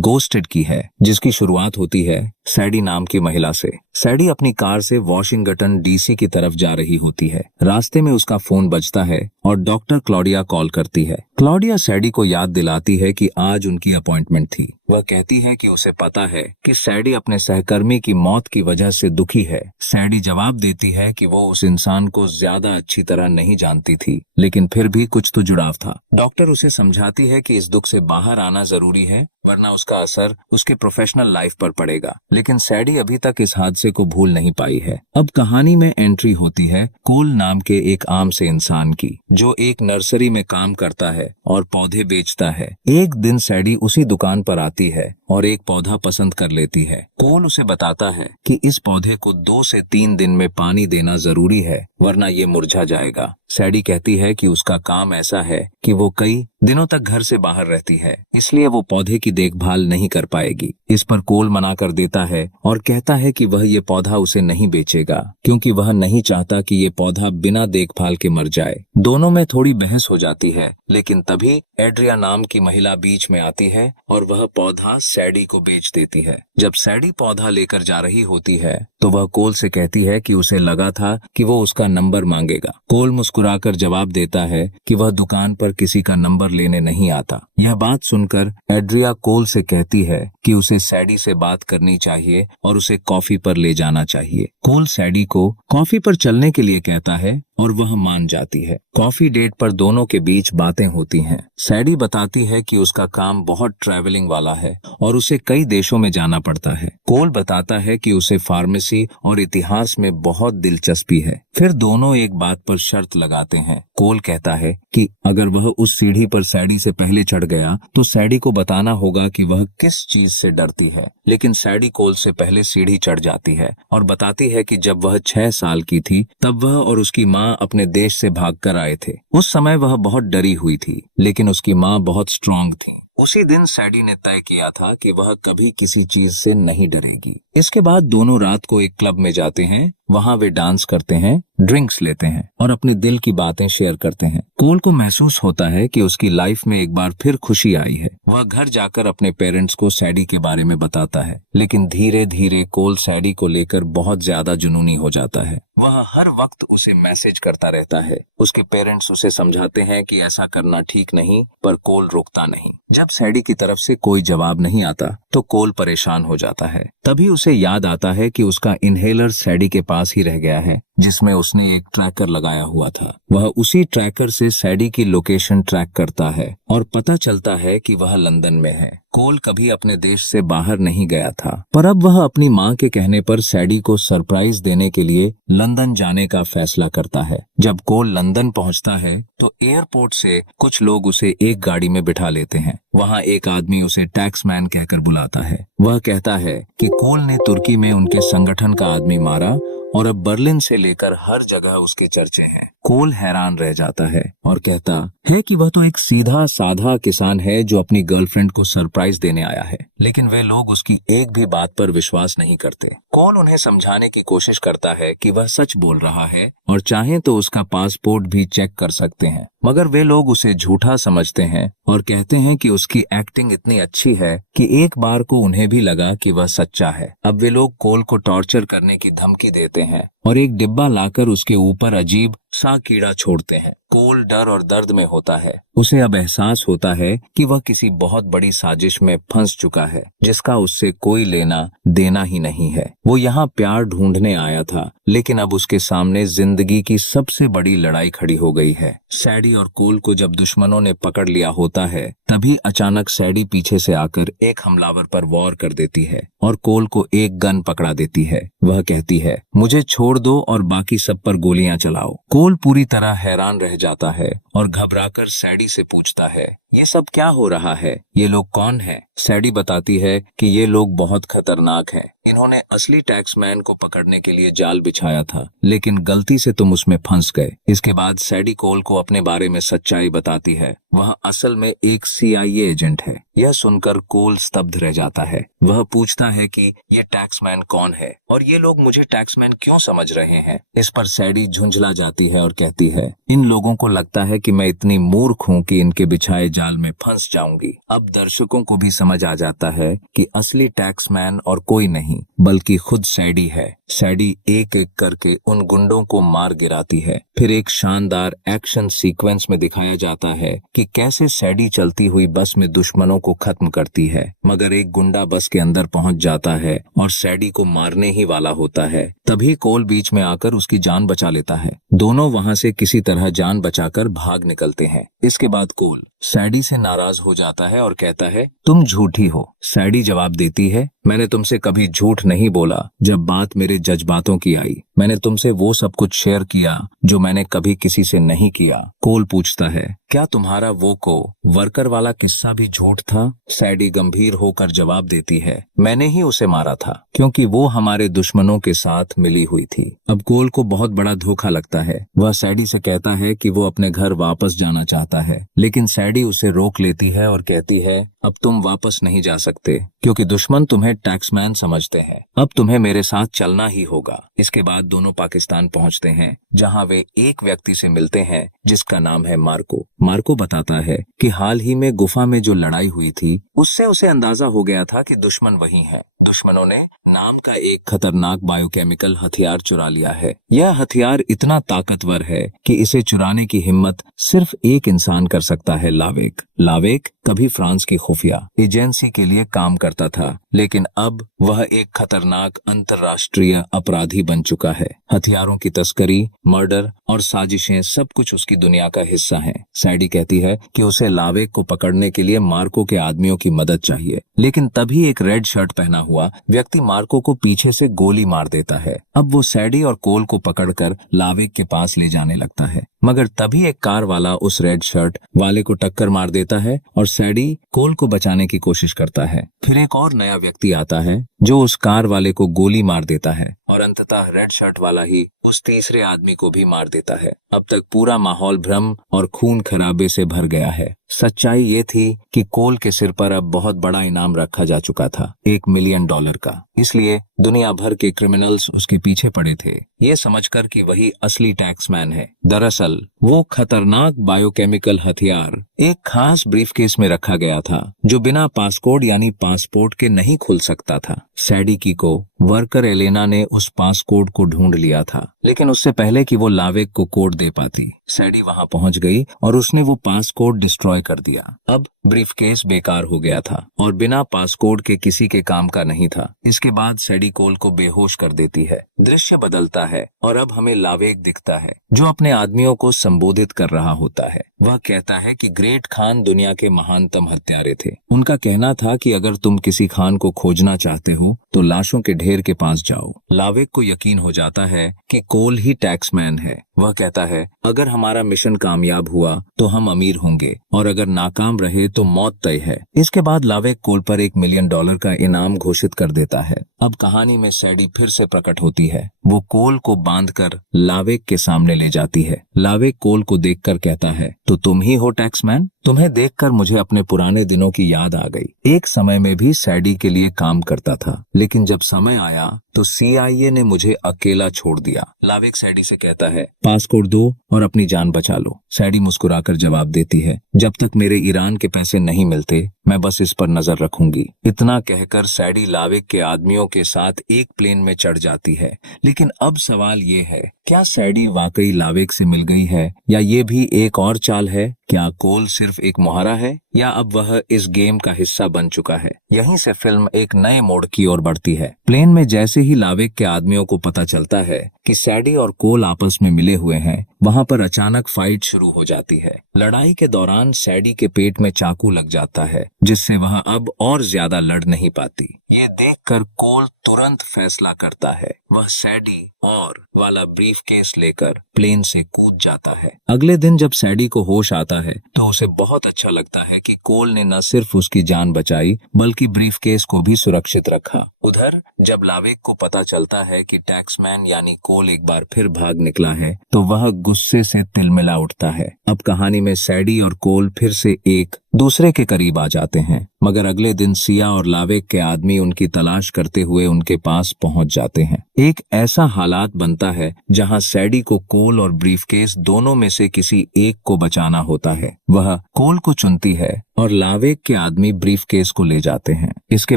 Ghosted की है, जिसकी शुरुआत होती है सैडी नाम की महिला से। सैडी अपनी कार से वॉशिंगटन डीसी की तरफ जा रही होती है। रास्ते में उसका फोन बजता है और डॉक्टर क्लॉडिया कॉल करती है। क्लॉडिया सैडी को याद दिलाती है कि आज उनकी अपॉइंटमेंट थी। वह कहती है कि उसे पता है कि सैडी अपने सहकर्मी की मौत की वजह से दुखी है। सैडी जवाब देती है कि वो उस इंसान को ज्यादा अच्छी तरह नहीं जानती थी, लेकिन फिर भी कुछ तो जुड़ाव था। डॉक्टर उसे समझाती है कि इस दुख से बाहर आना जरूरी है, वरना उसका असर उसके प्रोफेशनल लाइफ पर पड़ेगा। लेकिन सैडी अभी तक इस हादसे को भूल नहीं पाई है। अब कहानी में एंट्री होती है कोल नाम के एक आम से इंसान की, जो एक नर्सरी में काम करता है और पौधे बेचता है। एक दिन सैडी उसी दुकान पर आती है और एक पौधा पसंद कर लेती है। कोल उसे बताता है कि इस पौधे को 2 से 3 दिन में पानी देना जरूरी है, वरना ये मुरझा जाएगा। सैडी कहती है कि उसका काम ऐसा है कि वो कई दिनों तक घर से बाहर रहती है, इसलिए वो पौधे की देखभाल नहीं कर पाएगी। इस पर कोल मना कर देता है और कहता है कि वह ये पौधा उसे नहीं बेचेगा, क्योंकि वह नहीं चाहता कि ये पौधा बिना देखभाल के मर जाए। दोनों में थोड़ी बहस हो जाती है, लेकिन तभी एड्रिया नाम की महिला बीच में आती है और वह पौधा सैडी को बेच देती है। जब सैडी पौधा लेकर जा रही होती है तो वह कोल से कहती है कि उसे लगा था कि वो उसका नंबर मांगेगा। कोल मुस्कुराकर जवाब देता है कि वह दुकान पर किसी का नंबर लेने नहीं आता। यह बात सुनकर एड्रिया कोल से कहती है कि उसे सैडी से बात करनी चाहिए और उसे कॉफी पर ले जाना चाहिए। कोल सैडी को कॉफी पर चलने के लिए कहता है और वह मान जाती है। कॉफी डेट पर दोनों के बीच बातें होती हैं। सैडी बताती है कि उसका काम बहुत ट्रैवलिंग वाला है और उसे कई देशों में जाना पड़ता है। कोल बताता है कि उसे फार्मेसी और इतिहास में बहुत दिलचस्पी है। फिर दोनों एक बात पर शर्त लगाते हैं। कोल कहता है कि अगर वह उस सीढ़ी पर सैडी से पहले चढ़ गया तो सैडी को बताना होगा कि वह किस चीज से डरती है। लेकिन सैडी कोल से पहले सीढ़ी चढ़ जाती है और बताती है कि जब वह 6 साल की थी तब वह और उसकी माँ अपने देश से भागकर आए थे। उस समय वह बहुत डरी हुई थी, लेकिन उसकी माँ बहुत स्ट्रांग थी। उसी दिन सैडी ने तय किया था कि वह कभी किसी चीज से नहीं डरेगी। इसके बाद दोनों रात को एक क्लब में जाते हैं। वहां वे डांस करते हैं, ड्रिंक्स लेते हैं और अपने दिल की बातें शेयर करते हैं। कोल को महसूस होता है कि उसकी लाइफ में एक बार फिर खुशी आई है। वह घर जाकर अपने पेरेंट्स को सैडी के बारे में बताता है, लेकिन धीरे धीरे कोल सैडी को लेकर बहुत ज्यादा जुनूनी हो जाता है। वह हर वक्त उसे मैसेज करता रहता है। उसके पेरेंट्स उसे समझाते हैं कि ऐसा करना ठीक नहीं, पर कोल रुकता नहीं। जब सैडी की तरफ से कोई जवाब नहीं आता तो कोल परेशान हो जाता है। तभी उसे याद आता है कि उसका इनहेलर सैडी के पास ही रह गया है, जिसमें उसने एक ट्रैकर लगाया हुआ था। वह उसी ट्रैकर से सैडी की लोकेशन ट्रैक करता है और पता चलता है कि वह लंदन में है। कोल कभी अपने देश से बाहर नहीं गया था, पर अब वह अपनी माँ के कहने पर सैडी को सरप्राइज देने के लिए लंदन जाने का फैसला करता है। जब कोल लंदन पहुंचता है तो एयरपोर्ट से कुछ लोग उसे एक गाड़ी में बिठा लेते हैं। वहां एक आदमी उसे टैक्समैन कहकर बुलाता है। वह कहता है कि कोल ने तुर्की में उनके संगठन का आदमी मारा और अब बर्लिन से लेकर हर जगह उसके चर्चे हैं। कोल हैरान रह जाता है और कहता है कि वह तो एक सीधा साधा किसान है जो अपनी गर्लफ्रेंड को सरप्राइज देने आया है, लेकिन वे लोग उसकी एक भी बात पर विश्वास नहीं करते। कोल उन्हें समझाने की कोशिश करता है कि वह सच बोल रहा है और चाहे तो उसका पासपोर्ट भी चेक कर सकते हैं, मगर वे लोग उसे झूठा समझते हैं और कहते हैं कि उसकी एक्टिंग इतनी अच्छी है कि एक बार को उन्हें भी लगा कि वह सच्चा है। अब वे लोग कोल को टॉर्चर करने की धमकी देते हैं और एक डिब्बा लाकर उसके ऊपर अजीब सा कीड़ा छोड़ते हैं। कोल डर और दर्द में होता है। उसे अब एहसास होता है कि वह किसी बहुत बड़ी साजिश में फंस चुका है, जिसका उससे कोई लेना देना ही नहीं है। वो यहाँ प्यार ढूंढने आया था, लेकिन अब उसके सामने जिंदगी की सबसे बड़ी लड़ाई खड़ी हो गई है। सैडी और कोल को जब दुश्मनों ने पकड़ लिया होता है, तभी अचानक सैडी पीछे से आकर एक हमलावर पर वॉर कर देती है और कोल को एक गन पकड़ा देती है। वह कहती है, मुझे छोड़ दो और बाकी सब पर गोलियां चलाओ। कोल पूरी तरह हैरान रह जाता है और घबराकर सैडी से पूछता है, ये सब क्या हो रहा है? ये लोग कौन हैं? सैडी बताती है कि ये लोग बहुत खतरनाक हैं। इन्होंने असली टैक्समैन को पकड़ने के लिए जाल बिछाया था, लेकिन गलती से तुम उसमें फंस गए। इसके बाद सैडी कोल को अपने बारे में सच्चाई बताती है। वह असल में एक CIA एजेंट है। यह सुनकर कोल स्तब्ध रह जाता है। वह पूछता है कि ये टैक्समैन कौन है और ये लोग मुझे टैक्समैन क्यों समझ रहे हैं। इस पर सैडी झुंझला जाती है और कहती है, इन लोगों को लगता है कि मैं इतनी मूर्ख हूँ कि इनके बिछाए जाल में फंस जाऊंगी। अब दर्शकों को भी समझ आ जाता है कि असली टैक्समैन और कोई नहीं बल्कि खुद सैडी है। सैडी एक एक करके उन गुंडों को मार गिराती है। फिर एक शानदार एक्शन सीक्वेंस में दिखाया जाता है कि कैसे सैडी चलती हुई बस में दुश्मनों को खत्म करती है, मगर एक गुंडा बस के अंदर पहुंच जाता है और सैडी को मारने ही वाला होता है। तभी कोल बीच में आकर उसकी जान बचा लेता है। दोनों वहां से किसी तरह जान बचाकर भाग निकलते हैं। इसके बाद कोल सैडी से नाराज हो जाता है और कहता है, तुम झूठी हो। सैडी जवाब देती है, मैंने तुमसे कभी झूठ नहीं बोला। जब बात मेरे जज्बातों की आई, मैंने तुमसे वो सब कुछ शेयर किया जो मैंने कभी किसी से नहीं किया। कोल पूछता है, क्या तुम्हारा वो को वर्कर वाला किस्सा भी झूठ था? सैडी गंभीर होकर जवाब देती है, मैंने ही उसे मारा था क्योंकि वो हमारे दुश्मनों के साथ मिली हुई थी। अब कोल को बहुत बड़ा धोखा लगता है। वह सैडी से कहता है कि वो अपने घर वापस जाना चाहता है, लेकिन सैडी उसे रोक लेती है और कहती है, अब तुम वापस नहीं जा सकते क्योंकि दुश्मन तुम्हें टैक्समैन समझते हैं। अब तुम्हें मेरे साथ चलना ही होगा। इसके बाद दोनों पाकिस्तान पहुंचते हैं, जहां वे एक व्यक्ति से मिलते हैं जिसका नाम है मार्को। मार्को बताता है कि हाल ही में गुफा में जो लड़ाई हुई थी उससे उसे अंदाजा हो गया था कि दुश्मन वही है। दुश्मनों ने नाम का एक खतरनाक बायोकेमिकल हथियार चुरा लिया है। यह हथियार इतना ताकतवर है कि इसे चुराने की हिम्मत सिर्फ एक इंसान कर सकता है, लावेक। लावेक कभी फ्रांस की खुफिया एजेंसी के लिए काम करता था, लेकिन अब वह एक खतरनाक अंतर्राष्ट्रीय अपराधी बन चुका है। हथियारों की तस्करी, मर्डर और साजिशें सब कुछ उसकी दुनिया का हिस्सा हैं। सैडी कहती है कि उसे लावेक को पकड़ने के लिए मार्को के आदमियों की मदद चाहिए, लेकिन तभी एक रेड शर्ट पहना हुआ व्यक्ति मार्को को पीछे से गोली मार देता है। अब वो सैडी और कोल को पकड़कर लावेक के पास ले जाने लगता है, मगर तभी एक कार वाला उस रेड शर्ट वाले को टक्कर मार देता है और सैडी कोल को बचाने की कोशिश करता है। फिर एक और नया व्यक्ति आता है जो उस कार वाले को गोली मार देता है और अंततः रेड शर्ट वाला ही उस तीसरे आदमी को भी मार देता है। अब तक पूरा माहौल भ्रम और खून खराबे से भर गया है। सच्चाई ये थी कि कोल के सिर पर अब बहुत बड़ा इनाम रखा जा चुका था, $1 मिलियन का। इसलिए दुनिया भर के क्रिमिनल्स उसके पीछे पड़े थे, ये समझकर कि वही असली टैक्समैन है। दरअसल वो खतरनाक बायोकेमिकल हथियार एक खास ब्रीफकेस में रखा गया था जो बिना पासकोड यानी पासपोर्ट के नहीं खुल सकता था। सैडी की को वर्कर एलेना ने उस पासकोड को ढूंढ लिया था, लेकिन उससे पहले कि वो लावेक को कोड दे पाती, सैडी वहां पहुंच गई और उसने वो पासकोड डिस्ट्रॉय कर दिया। अब ब्रीफकेस बेकार हो गया था और बिना पासकोड के किसी के काम का नहीं था। इसके बाद सैडी कोल को बेहोश कर देती है। दृश्य बदलता है और अब हमें लावेक दिखता है जो अपने आदमियों को संबोधित कर रहा होता है। वह कहता है कि ग्रेट खान दुनिया के महानतम हत्यारे थे। उनका कहना था कि अगर तुम किसी खान को खोजना चाहते हो तो लाशों के ढेर के पास जाओ। लावेक को यकीन हो जाता है कि कोल ही टैक्समैन है। वह कहता है, अगर हमारा मिशन कामयाब हुआ तो हम अमीर होंगे और अगर नाकाम रहे तो मौत तय है। इसके बाद लावेक कोल पर $1 मिलियन का इनाम घोषित कर देता है। अब कहानी में सैडी फिर से प्रकट होती है। वो कोल को बांधकर लावेक के सामने ले जाती है। लावेक कोल को देखकर कहता है, तो तुम ही हो टैक्समैन? तुम्हें देखकर मुझे अपने पुराने दिनों की याद आ गई। एक समय में भी सैडी के लिए काम करता था, लेकिन जब समय आया तो CIA ने मुझे अकेला छोड़ दिया। लावेक सैडी से कहता है, पासपोर्ट दो और अपनी जान बचा लो। सैडी मुस्कुराकर जवाब देती है, जब तक मेरे ईरान के पैसे नहीं मिलते मैं बस इस पर नजर रखूंगी। इतना कहकर सैडी लावेक के आदमियों के साथ एक प्लेन में चढ़ जाती है। लेकिन अब सवाल ये है, क्या सैडी वाकई लावेक से मिल गई है या ये भी एक और चाल है? क्या कोल सिर्फ एक मुहारा है या अब वह इस गेम का हिस्सा बन चुका है? यहीं से फिल्म एक नए मोड़ की ओर बढ़ती है। प्लेन में जैसे ही लावेक के आदमियों को पता चलता है कि सैडी और कोल आपस में मिले हुए हैं, वहां पर अचानक फाइट शुरू हो जाती है। लड़ाई के दौरान सैडी के पेट में चाकू लग जाता है, जिससे वह अब और ज्यादा लड़ नहीं पाती। ये देखकर कोल तुरंत फैसला करता है। वह सैडी और वाला ब्रीफकेस लेकर प्लेन से कूद जाता है। अगले दिन जब सैडी को होश आता है तो उसे बहुत अच्छा लगता है कि कोल ने न सिर्फ उसकी जान बचाई बल्कि ब्रीफकेस को भी सुरक्षित रखा। उधर जब लावेक को पता चलता है कि टैक्समैन यानी कोल एक बार फिर भाग निकला है तो वह गुस्से से तिलमिला उठता है। अब कहानी में सैडी और कोल फिर से एक दूसरे के करीब आ जाते हैं। मगर अगले दिन सिया और लावेक के आदमी उनकी तलाश करते हुए उनके पास पहुंच जाते हैं। एक ऐसा हालात बनता है जहां सैडी को कोल और ब्रीफकेस दोनों में से किसी एक को बचाना होता है। वह कोल को चुनती है और लावेक के आदमी ब्रीफकेस को ले जाते हैं। इसके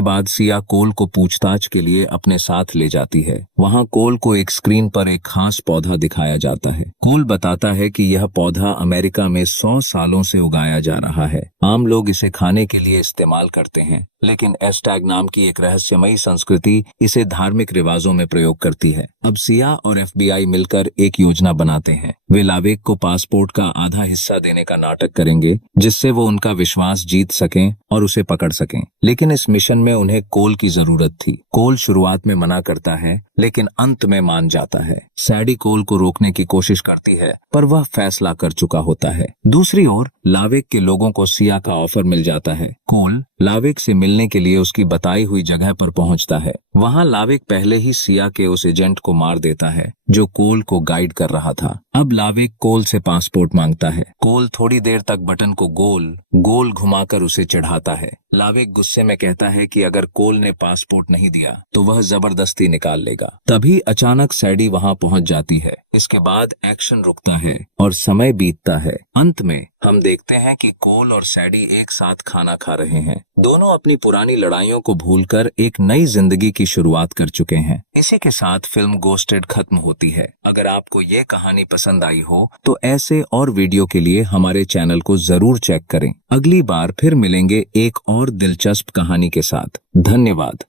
बाद सिया कोल को पूछताछ के लिए अपने साथ ले जाती है। वहां कोल को एक स्क्रीन पर एक खास पौधा दिखाया जाता है। कोल बताता है कि यह पौधा अमेरिका में 100 सालों से उगाया जा रहा है। आम लोग इसे खाने के लिए इस्तेमाल करते हैं, लेकिन एस्टैग नाम की एक रहस्यमयी संस्कृति इसे धार्मिक रिवाजों में प्रयोग करती है। अब सिया और FBI मिलकर एक योजना बनाते हैं। वे लावेक को पासपोर्ट का आधा हिस्सा देने का नाटक करेंगे, जिससे वो उनका विश्वास जीत सकें और उसे पकड़ सकें। लेकिन इस मिशन में उन्हें कोल की जरूरत थी। कोल शुरुआत में मना करता है, लेकिन अंत में मान जाता है। सैडी कोल को रोकने की कोशिश करती है, पर वह फैसला कर चुका होता है। दूसरी ओर लावेक के लोगों को सिया का ऑफर मिल जाता है। कोल लावेक से मिलने के लिए उसकी बताई हुई जगह पर पहुंचता है। वहां लावेक पहले ही सिया के उस एजेंट को मार देता है जो कोल को गाइड कर रहा था। अब लावेक कोल से पासपोर्ट मांगता है। कोल थोड़ी देर तक बटन को गोल गोल घुमाकर उसे चढ़ाता है। लावेक गुस्से में कहता है कि अगर कोल ने पासपोर्ट नहीं दिया तो वह जबरदस्ती निकाल लेगा। तभी अचानक सैडी वहां पहुंच जाती है। इसके बाद एक्शन रुकता है और समय बीतता है। अंत में हम देखते हैं कि कोल और सैडी एक साथ खाना खा रहे हैं। दोनों अपनी पुरानी लड़ाइयों को भूलकर एक नई जिंदगी की शुरुआत कर चुके हैं। इसी के साथ फिल्म गोस्टेड खत्म होती है। अगर आपको ये कहानी पसंद आई हो तो ऐसे और वीडियो के लिए हमारे चैनल को जरूर चेक करें। अगली बार फिर मिलेंगे एक और दिलचस्प कहानी के साथ। धन्यवाद।